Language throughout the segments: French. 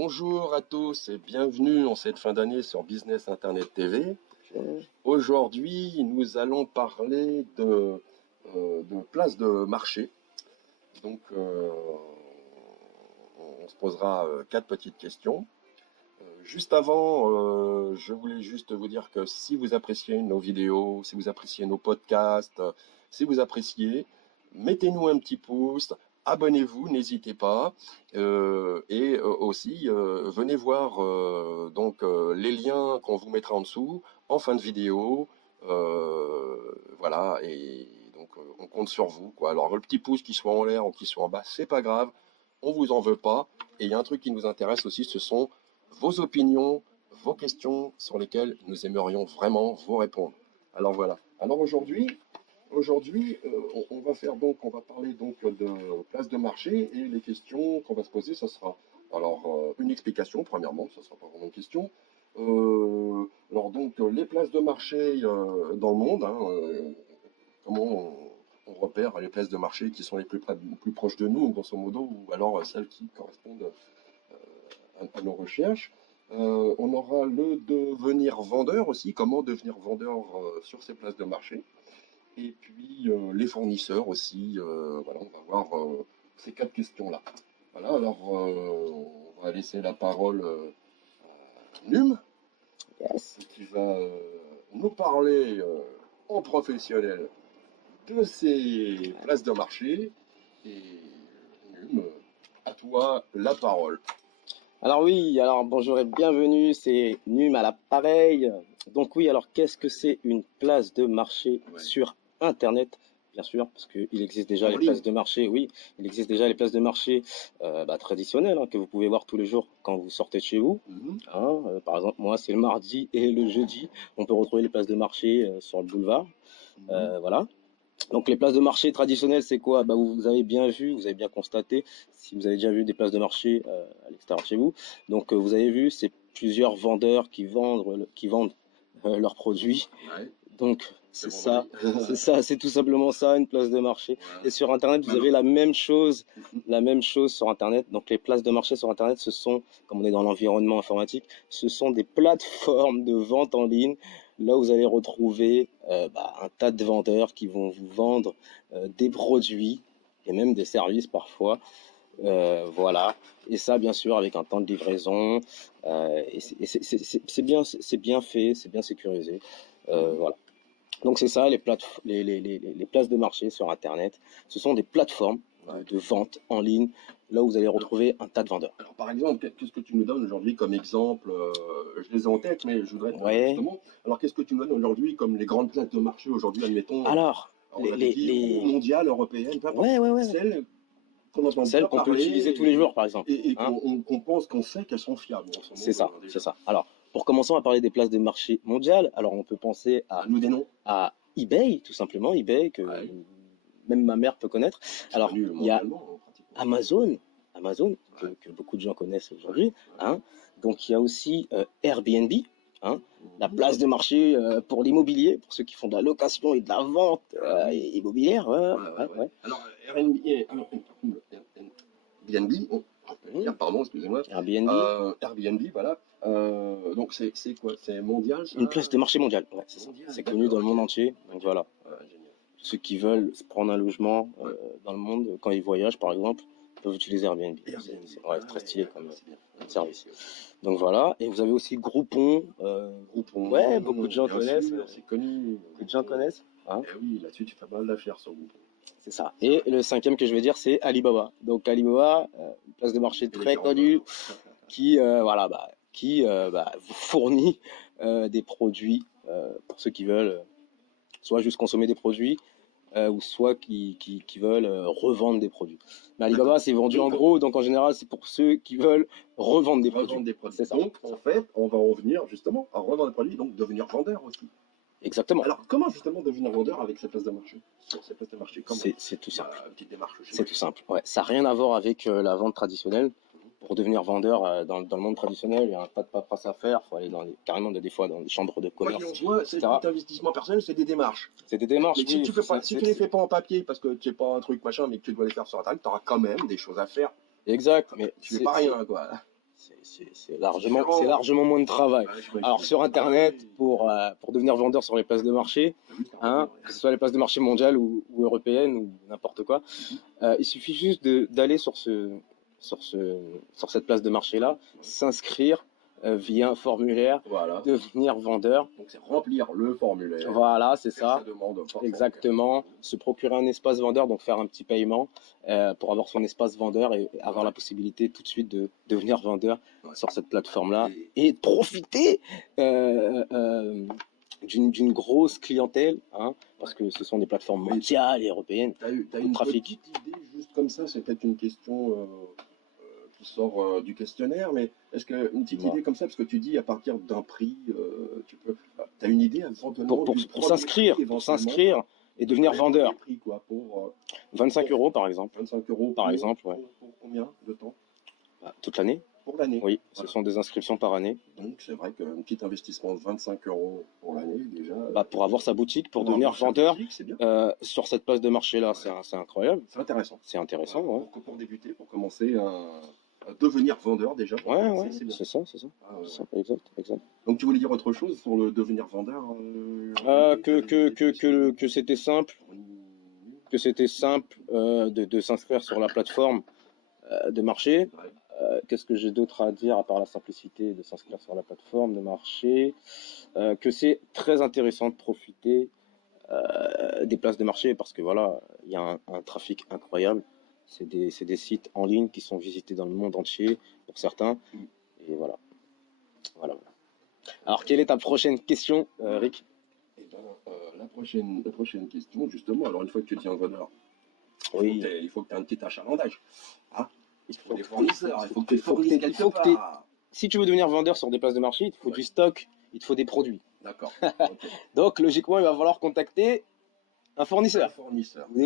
Bonjour à tous et bienvenue en cette fin d'année sur Business Internet TV. Aujourd'hui, nous allons parler de place de marché. Donc, on se posera quatre petites questions. Juste avant, je voulais juste vous dire que si vous appréciez nos vidéos, si vous appréciez nos podcasts, si vous appréciez, mettez-nous un petit pouce, abonnez-vous, n'hésitez pas, et aussi venez voir les liens qu'on vous mettra en dessous en fin de vidéo, voilà, et donc on compte sur vous, quoi. Alors le petit pouce qui soit en l'air ou qui soit en bas, c'est pas grave, on vous en veut pas. Et il y a un truc qui nous intéresse aussi, ce sont vos opinions, vos questions sur lesquelles nous aimerions vraiment vous répondre. Alors voilà. Alors aujourd'hui, on va faire donc, on va parler donc de place de marché et les questions qu'on va se poser, ça sera alors une explication premièrement, ça sera pas vraiment une question. Alors donc les places de marché dans le monde, hein, comment on repère les places de marché qui sont les plus proches de nous, grosso modo, ou alors celles qui correspondent à nos recherches. On aura le devenir vendeur aussi, comment devenir vendeur sur ces places de marché. Et puis les fournisseurs aussi, voilà, on va voir ces quatre questions-là. Voilà, alors on va laisser la parole à Num, qui va nous parler en professionnel de ces places de marché. Et Num, à toi la parole. Alors oui, alors bonjour et bienvenue, c'est Num à l'appareil. Donc oui, alors qu'est-ce que c'est une place de marché sur Internet? Bien sûr, parce qu'il existe déjà les places de marché, oui, il existe déjà les places de marché traditionnelles que vous pouvez voir tous les jours quand vous sortez de chez vous. Par exemple, moi, c'est le mardi et le jeudi, on peut retrouver les places de marché sur le boulevard. Voilà. Donc les places de marché traditionnelles, c'est quoi? Vous avez bien vu, vous avez bien constaté, si vous avez déjà vu des places de marché à l'extérieur de chez vous. Donc vous avez vu, c'est plusieurs vendeurs qui vendent leurs produits. Ouais. Donc c'est ça, c'est tout simplement ça, une place de marché. Ouais. Et sur Internet, vous avez la même chose sur Internet. Donc les places de marché sur Internet, ce sont, comme on est dans l'environnement informatique, ce sont des plateformes de vente en ligne. Là, vous allez retrouver un tas de vendeurs qui vont vous vendre des produits et même des services parfois. Voilà, et ça bien sûr avec un temps de livraison, et c'est bien fait, c'est bien sécurisé, voilà. Donc c'est ça, les places de marché sur Internet, ce sont des plateformes de vente en ligne, là où vous allez retrouver un tas de vendeurs. Alors par exemple, qu'est-ce que tu nous donnes aujourd'hui comme exemple? Je les ai en tête, mais je voudrais justement. Alors qu'est-ce que tu nous donnes aujourd'hui comme les grandes places de marché aujourd'hui, admettons? Alors les mondiales, européennes, peu importe, celles qu'on peut utiliser tous les jours, par exemple. Et qu'on pense, qu'on sait qu'elles sont fiables. C'est ça, c'est ça. Alors, pour commencer, on va parler des places de marché mondiales. Alors, on peut penser à eBay, tout simplement, eBay, que même ma mère peut connaître. Alors, il y a Amazon, que beaucoup de gens connaissent aujourd'hui. Donc, il y a aussi Airbnb, la place de marché pour l'immobilier, pour ceux qui font de la location et de la vente immobilière. Alors, Airbnb, pardon, excusez-moi. Airbnb, voilà. Donc c'est quoi? C'est mondial, ça? Une place de marché mondiale, ouais, c'est ça. C'est connu dans le monde entier. Donc voilà. Génial. Ceux qui veulent prendre un logement dans le monde, quand ils voyagent par exemple, peuvent utiliser Airbnb. C'est très stylé comme service. Donc voilà. Et vous avez aussi Groupon. Groupon. Ouais, beaucoup de gens connaissent. C'est connu. Beaucoup de gens connaissent. Et oui, là-dessus tu fais pas mal d'affaires sur Groupon. C'est ça. Et le cinquième que je vais dire, c'est Alibaba. Donc Alibaba, une place de marché très connue, qui vous fournit des produits pour ceux qui veulent soit juste consommer des produits ou soit qui veulent revendre des produits. Mais Alibaba, c'est vendu en gros, donc en général, c'est pour ceux qui veulent revendre des produits. C'est ça. Donc en fait, on va en venir justement à revendre des produits, donc devenir vendeur aussi. Exactement. Alors, comment justement devenir vendeur avec ces places de marché? Sur ces places de marché, c'est tout simple. Petite démarche. C'est tout simple. Ouais, ça n'a rien à voir avec la vente traditionnelle. Pour devenir vendeur dans le monde traditionnel, il y a un tas de paperasse à faire. Il faut aller carrément des fois dans des chambres de commerce. C'est tout investissement personnel, c'est des démarches. C'est des démarches. Mais si tu les fais pas en papier parce que tu n'es pas un truc machin, mais que tu dois les faire sur Internet, tu auras quand même des choses à faire. Exact. Mais tu fais pas rien, quoi. c'est largement moins de travail. Alors sur Internet, pour devenir vendeur sur les places de marché, hein, que ce soit les places de marché mondiales ou européennes ou n'importe quoi, il suffit juste d'aller sur cette place de marché-là, s'inscrire via un formulaire, Voilà. devenir vendeur. Donc c'est remplir le formulaire. Voilà, c'est ça. Demande exactement. Se procurer un espace vendeur, donc faire un petit paiement pour avoir son espace vendeur et avoir la possibilité tout de suite de devenir vendeur sur cette plateforme-là et profiter d'une grosse clientèle, hein, parce que ce sont des plateformes mondiales et européennes. T'as une trafic. petite idée juste comme ça, c'est peut-être une question qui sort du questionnaire, mais est-ce qu'une petite idée comme ça, parce que tu dis à partir d'un prix, tu peux. T'as une idée pour s'inscrire et devenir vendeur. Prix, quoi, pour 25 € par exemple. 25 € par exemple, ouais. Pour combien de temps? Toute l'année. Pour l'année. Oui, ce sont des inscriptions par année. Donc c'est vrai qu'un petit investissement de 25 € pour l'année déjà. Pour avoir sa boutique, pour devenir vendeur sur cette place de marché-là, c'est incroyable. C'est intéressant. C'est intéressant, ouais. Pour débuter, pour commencer à devenir vendeur déjà. Ouais, c'est ça. Exact. Donc tu voulais dire autre chose sur le devenir vendeur que c'était simple. Que c'était simple de s'inscrire sur la plateforme de marché. Qu'est-ce que j'ai d'autre à dire à part la simplicité de s'inscrire sur la plateforme de marché, que c'est très intéressant de profiter des places de marché parce que voilà, il y a un trafic incroyable. C'est des sites en ligne qui sont visités dans le monde entier pour certains. Et voilà. Alors, quelle est ta prochaine question, Rick? La prochaine question, justement, alors une fois que tu deviens vendeur, il faut que tu aies un petit achalandage. Hein, il faut des fournisseurs, il faut que tu fournisses quelque part. Si tu veux devenir vendeur sur des places de marché, il te faut du stock, il te faut des produits. D'accord. Donc, logiquement, il va falloir contacter un fournisseur.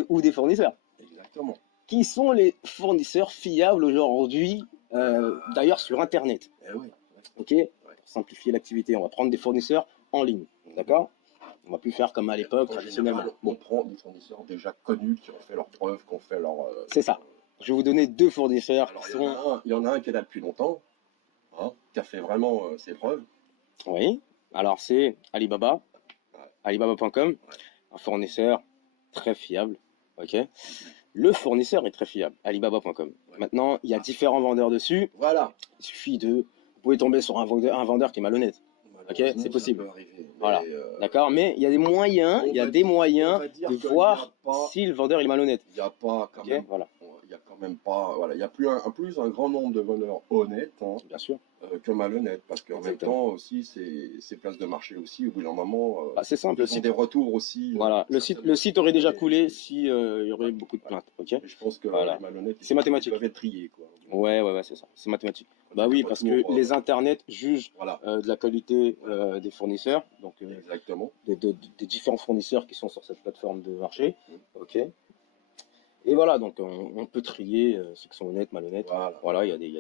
Ou des fournisseurs. Exactement. Qui sont les fournisseurs fiables aujourd'hui, d'ailleurs sur Internet. Oui. Ok. Pour simplifier l'activité, on va prendre des fournisseurs en ligne. D'accord. On va plus faire comme à l'époque, traditionnellement. On prend des fournisseurs déjà connus, qui ont fait leurs preuves, qui ont fait leur... C'est ça. Je vais vous donner 2 fournisseurs. Alors, il y en a un qui est là depuis longtemps, hein, qui a fait vraiment ses preuves. Oui. Alors, c'est Alibaba, alibaba.com, un fournisseur très fiable. Ok. Le fournisseur est très fiable, alibaba.com. Maintenant, il y a différents vendeurs dessus. Voilà. Il suffit vous pouvez tomber sur un vendeur qui est malhonnête. Ok, c'est possible. Voilà, d'accord. Mais il y a des moyens, de voir si le vendeur est malhonnête. Il n'y a pas quand même. Voilà. Il y a quand même pas. Voilà, il y a plus un grand nombre de vendeurs honnêtes, hein, bien sûr, que malhonnêtes, parce qu'en même temps aussi, ces places de marché aussi, au bout d'un moment, c'est simple. Le site des retours aussi. Voilà, le site aurait déjà coulé si il y aurait beaucoup de plaintes. Ok. Je pense que les malhonnêtes, c'est mathématique. Ils doivent être triés, quoi. Ouais, c'est ça. C'est mathématique. Bah oui, parce que les internets jugent de la qualité des fournisseurs, donc exactement. Des différents fournisseurs qui sont sur cette plateforme de marché. Ok. Et voilà, donc on peut trier ceux qui sont honnêtes, malhonnêtes. Voilà, il y a des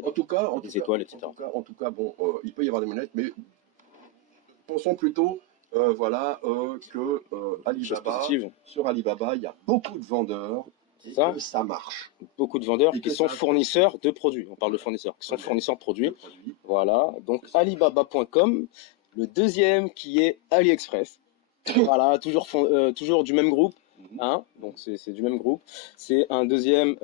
étoiles, etc. En tout cas, bon, il peut y avoir des malhonnêtes, mais pensons plutôt, que Alibaba, sur Alibaba, il y a beaucoup de vendeurs. Et que ça marche. Beaucoup de vendeurs qui sont fournisseurs de produits. On parle de fournisseurs qui sont fournisseurs de produits. Voilà, donc alibaba.com. Le deuxième qui est AliExpress. Voilà, toujours du même groupe. Hein, donc c'est du même groupe. C'est une deuxième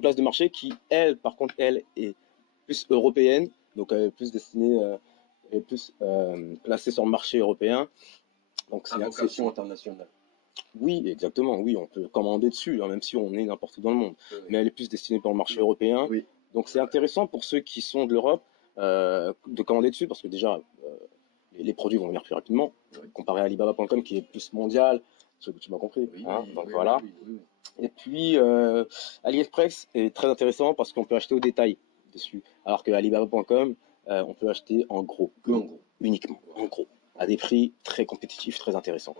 place de marché qui, par contre, elle est plus européenne. Donc elle est plus destinée, placée sur le marché européen. Donc c'est vocation internationale. Oui, exactement. Oui, on peut commander dessus, hein, même si on est n'importe où dans le monde. Mais elle est plus destinée pour le marché européen. Oui. Donc c'est intéressant pour ceux qui sont de l'Europe de commander dessus parce que déjà les produits vont venir plus rapidement comparé à Alibaba.com qui est plus mondial. Tu m'as compris. Donc voilà. Et puis AliExpress est très intéressant parce qu'on peut acheter au détail dessus, alors que Alibaba.com on peut acheter en gros, uniquement en gros, à des prix très compétitifs, très intéressants.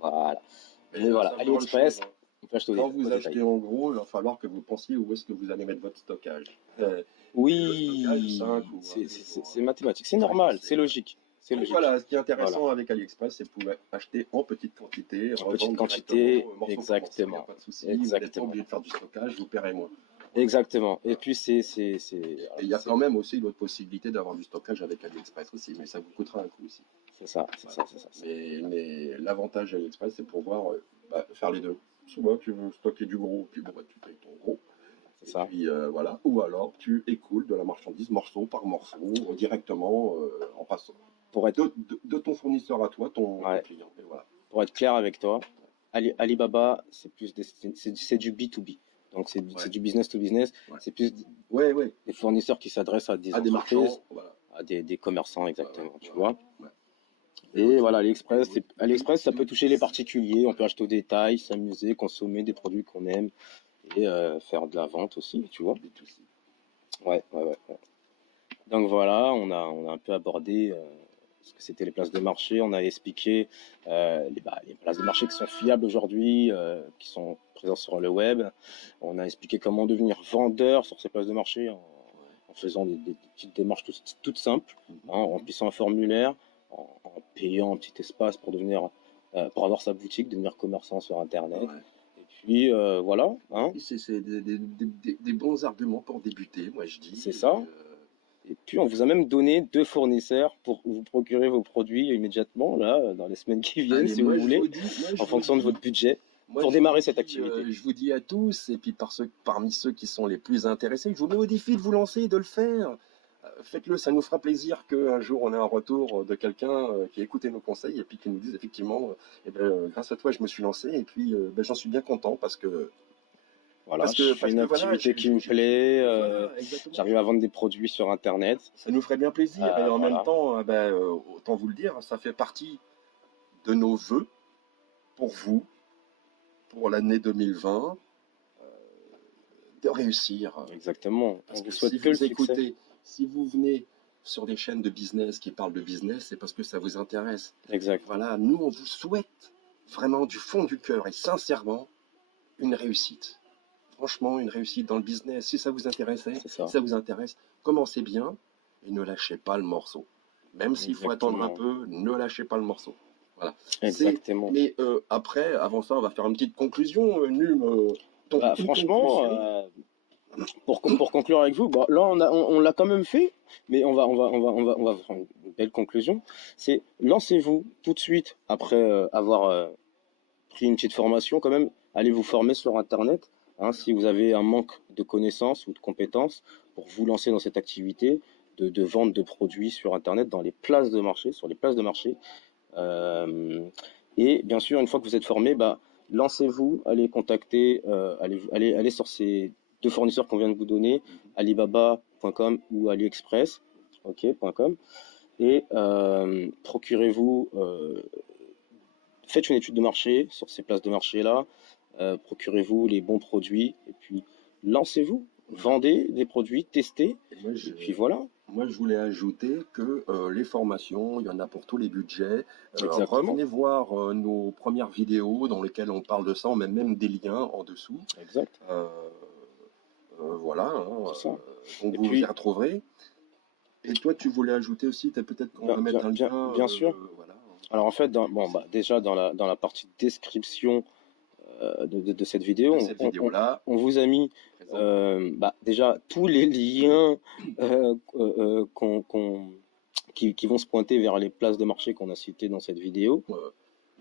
Voilà. Et voilà, AliExpress, on peut acheter au détail. Quand vous achetez en gros, il va falloir que vous pensiez où est-ce que vous allez mettre votre stockage. Oui, c'est mathématique, c'est normal, c'est logique. Voilà, ce qui est intéressant avec AliExpress, c'est que vous pouvez acheter en petite quantité, exactement. Il n'y a pas de souci, vous n'êtes pas obligé de faire du stockage, vous paierez moins. Exactement. Et Voilà. puis Et il y a quand même aussi l'autre possibilité d'avoir du stockage avec AliExpress aussi, mais ça vous coûtera un coup aussi. c'est ça, c'est Voilà. ça, c'est ça. Mais l'avantage d'AliExpress, c'est pouvoir faire les deux. Souvent, tu veux stocker du gros, puis bon, bah, tu payes ton gros. C'est Et ça. puis voilà. Ou alors, tu écoules de la marchandise morceau par morceau, directement en passant Pour être, de ton fournisseur à toi, ton ouais, client. Et voilà. pour être clair avec toi, Alibaba, c'est plus c'est du B2B. Donc c'est Ouais. du business to business. Ouais. C'est plus Ouais, ouais. des fournisseurs qui s'adressent à des À des entreprises, marchands. Voilà. à des commerçants Ouais, ouais, exactement, tu ouais, vois. ouais. Et Et l'autre, voilà, et AliExpress, AliExpress, ça peut toucher les particuliers. On peut voilà. acheter au détail, s'amuser, consommer des produits qu'on aime et faire de la vente aussi, tu vois. B2C. Ouais, ouais, ouais, ouais. Donc voilà, on a un peu abordé ce que c'était les places de marché. On a expliqué les places de marché qui sont fiables aujourd'hui, qui sont présentes sur le web. On a expliqué comment devenir vendeur sur ces places de marché en faisant des petites démarches toutes simples, hein, en remplissant un formulaire, en payant un petit espace pour pour avoir sa boutique, devenir commerçant sur Internet. Ouais. Et puis voilà, hein, C'est des bons arguments pour débuter, moi je dis. c'est ça. Et puis, on vous a même donné 2 fournisseurs pour vous procurer vos produits immédiatement, là, dans les semaines qui viennent, Allez, si vous voulez, moi en je vous fonction de dis, votre budget, moi pour démarrer cette activité. je vous dis à tous, et puis parmi ceux qui sont les plus intéressés, je vous mets au défi de vous lancer et de le faire. Faites-le, ça nous fera plaisir qu'un jour on ait un retour de quelqu'un qui a écouté nos conseils et puis qui nous dise effectivement, eh ben, grâce à toi je me suis lancé et puis ben, j'en suis bien content Voilà, je fais une voilà, activité qui me plaît, voilà, exactement. j'arrive à vendre des produits sur Internet. Ça nous ferait bien plaisir et en même Voilà, temps, ben, autant vous le dire, ça fait partie de nos vœux pour vous, pour l'année 2020, de réussir. exactement. Parce On vous que si souhaite que le vous succès. écoutez, si vous venez sur des chaînes de business qui parlent de business, c'est parce que ça vous intéresse. Exact. Voilà, nous, on vous souhaite vraiment du fond du cœur et sincèrement une réussite. Franchement, une réussite dans le business. Si ça vous intéressait, C'est ça. si ça vous intéresse, commencez bien et ne lâchez pas le morceau. Même s'il faut attendre un Exactement. peu, ne lâchez pas le morceau. Voilà. Exactement. Mais après, avant ça, on va faire une petite conclusion. Num, Bah, une franchement, conclusion. pour conclure avec vous, bon, là on l'a quand même fait, mais on va faire une belle conclusion. C'est lancez-vous tout de suite après avoir pris une petite formation, quand même, allez vous former sur Internet. Hein, si vous avez un manque de connaissances ou de compétences pour vous lancer dans cette activité de vente de produits sur Internet dans les places de marché, sur les places de marché. Euh, et bien sûr, une fois que vous êtes formé, bah, lancez-vous, allez contacter, allez sur ces 2 fournisseurs qu'on vient de vous donner, alibaba.com ou aliexpress, ok.com, et procurez-vous, faites une étude de marché sur ces places de marché-là, procurez-vous les bons produits, et puis lancez-vous, vendez des produits, testez, et puis voilà. Moi, je voulais ajouter que les formations, il y en a pour tous les budgets. Exactement. Revenez voir nos premières vidéos dans lesquelles on parle de ça, on met même des liens en dessous. Exact. Voilà, hein, C'est ça. donc Et vous puis, y retrouverez. Et toi, tu voulais ajouter aussi, peut-être qu'on va mettre un lien. bien sûr. Voilà. Alors en fait, bon, bah, déjà dans la partie description de cette vidéo, on vous a mis bah, déjà tous les liens qui vont se pointer vers les places de marché qu'on a citées dans cette vidéo.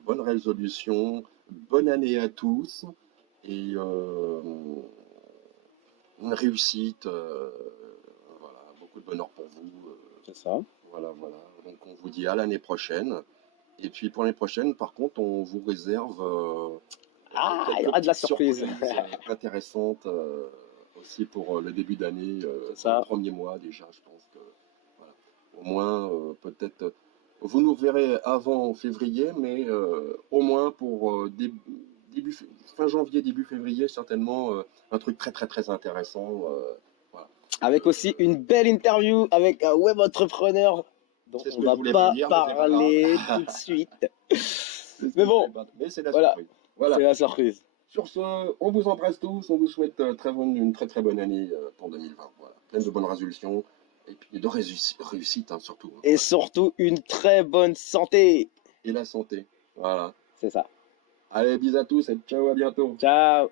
Bonne résolution, bonne année à tous et une réussite. Voilà, beaucoup de bonheur pour vous. C'est ça. Voilà, voilà. Donc on vous dit à l'année prochaine. Et puis pour l'année prochaine, par contre, on vous réserve il y aura de la surprise. intéressantes aussi pour le début d'année, ça. le premier mois déjà, je pense que voilà. Au moins peut-être vous nous verrez avant février, mais au moins pour fin janvier, début février, certainement un truc très très très intéressant. Voilà. Avec aussi une belle interview avec un web entrepreneur dont on va pas parler tout de suite. Mais bon, c'est la voilà. surprise. Voilà. C'est la surprise. Sur ce, on vous embrasse tous, on vous souhaite une très très bonne année pour 2020. Voilà. Pleine de bonnes résolutions et puis de réussite hein, surtout. Hein. Et surtout une très bonne santé. Et la santé. Voilà. C'est ça. Allez, bisous à tous et ciao, à bientôt. Ciao.